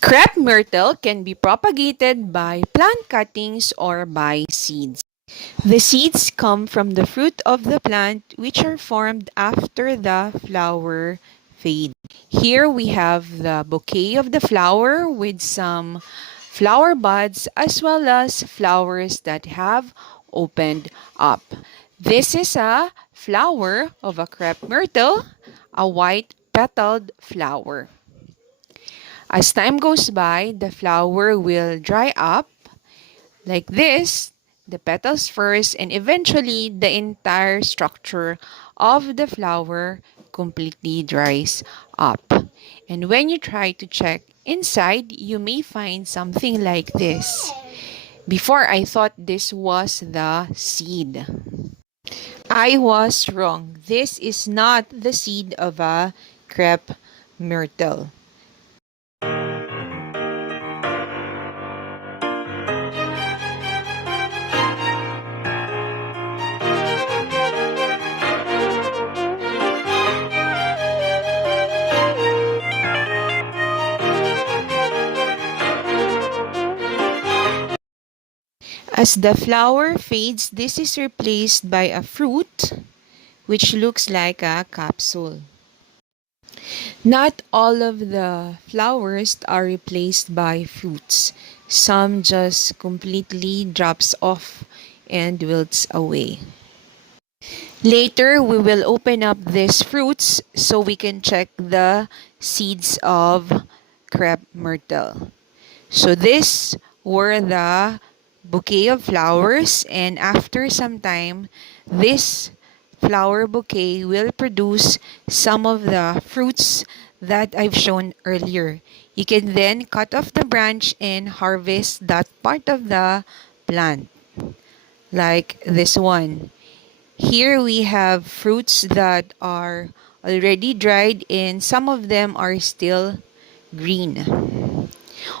Crepe myrtle can be propagated by plant cuttings or by seeds. The seeds come from the fruit of the plant, which are formed after the flower fades. Here we have the bouquet of the flower with some flower buds as well as flowers that have opened up. This is a flower of a crepe myrtle, a white petaled flower. As time goes by, the flower will dry up like this, the petals first, and eventually the entire structure of the flower completely dries up. And when you try to check inside, you may find something like this. Before, I thought this was the seed. I was wrong. This is not the seed of a crepe myrtle. As the flower fades, this is replaced by a fruit which looks like a capsule. Not all of the flowers are replaced by fruits. Some just completely drops off and wilts away. Later, we will open up these fruits so we can check the seeds of crepe myrtle. So these were the bouquet of flowers, and after some time, this flower bouquet will produce some of the fruits that I've shown earlier. You can then cut off the branch and harvest that part of the plant, like this one. Here we have fruits that are already dried and some of them are still green.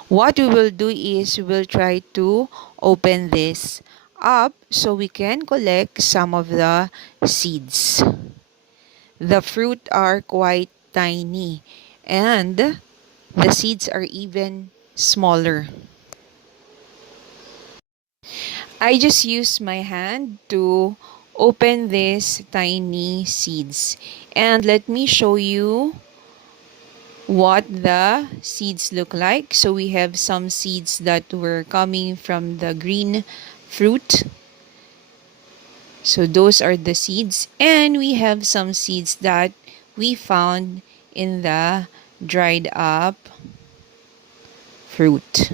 What we will do is we'll try to open this up so we can collect some of the seeds. The fruit are quite tiny and the seeds are even smaller. I just use my hand to open these tiny seeds, and let me show you what the seeds look like. So we have some seeds that were coming from the green fruit. So those are the seeds. And we have some seeds that we found in the dried up fruit.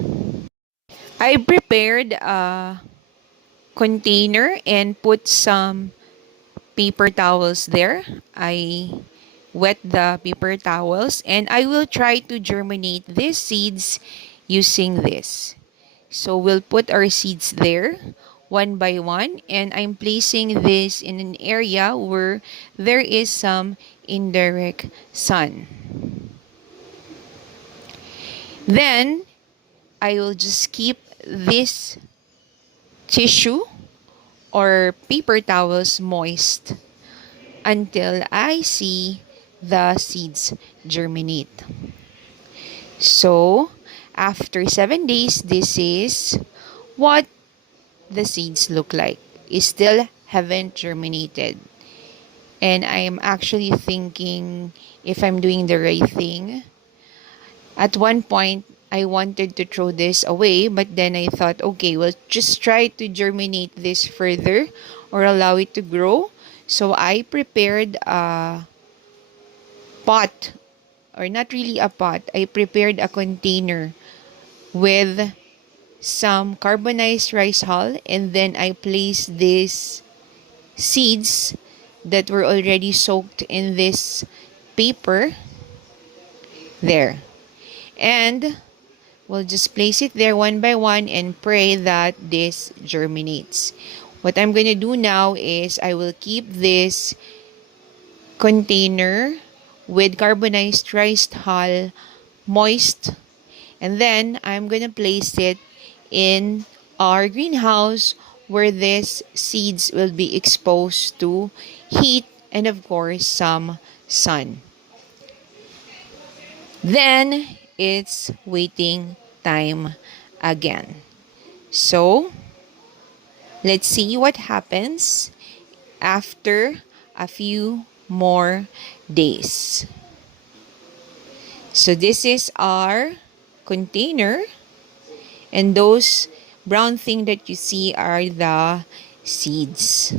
I prepared a container and put some paper towels there. I wet the paper towels and I will try to germinate these seeds using this. So we'll put our seeds there one by one, and I'm placing this in an area where there is some indirect sun. Then I will just keep this tissue or paper towels moist until I see the seeds germinate. So, after 7 days, this is what the seeds look like. It still haven't germinated. And I'm actually thinking if I'm doing the right thing. At one point, I wanted to throw this away, but then I thought, okay, we'll just try to germinate this further or allow it to grow. So I prepared a pot, or not really a pot, I prepared a container with some carbonized rice hull, and then I placed these seeds that were already soaked in this paper there. And we'll just place it there one by one and pray that this germinates. What I'm going to do now is I will keep this container with carbonized rice hull moist, and then I'm going to place it in our greenhouse where these seeds will be exposed to heat and of course some sun. Then its waiting time again. So, let's see what happens after a few more days. So this is our container, and those brown thing that you see are the seeds.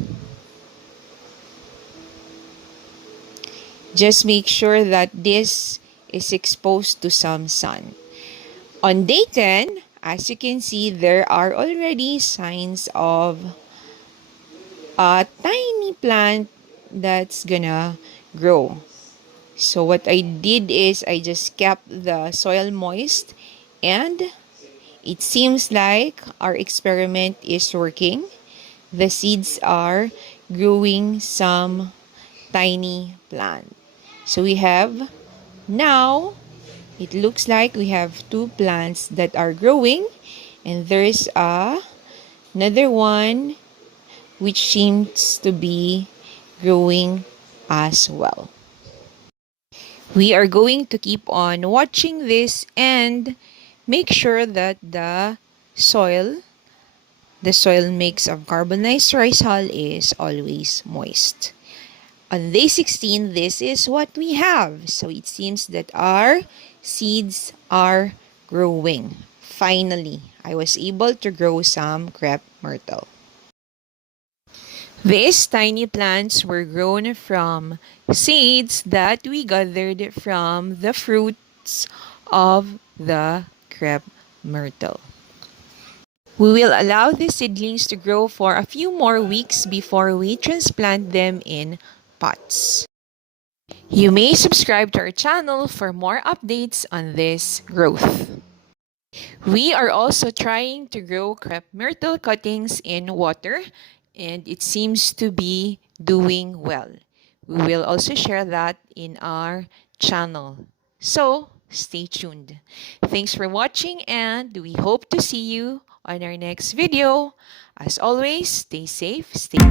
Just make sure that this is exposed to some sun. On day 10, as you can see, there are already signs of a tiny plant that's gonna grow. So what I did is I just kept the soil moist, and it seems like our experiment is working. The seeds are growing some tiny plant. So we have now, it looks like we have 2 plants that are growing, and there's another one which seems to be growing as well. We are going to keep on watching this and make sure that soil the soil mix of carbonized rice hull is always moist. On day 16, this is what we have. So it seems that our seeds are growing. Finally, I was able to grow some crepe myrtle. These tiny plants were grown from seeds that we gathered from the fruits of the crepe myrtle. We will allow these seedlings to grow for a few more weeks before we transplant them in pots. You may subscribe to our channel for more updates on this growth. We are also trying to grow crepe myrtle cuttings in water, and it seems to be doing well. We will also share that in our channel. So, stay tuned. Thanks for watching, and we hope to see you on our next video. As always, stay safe, stay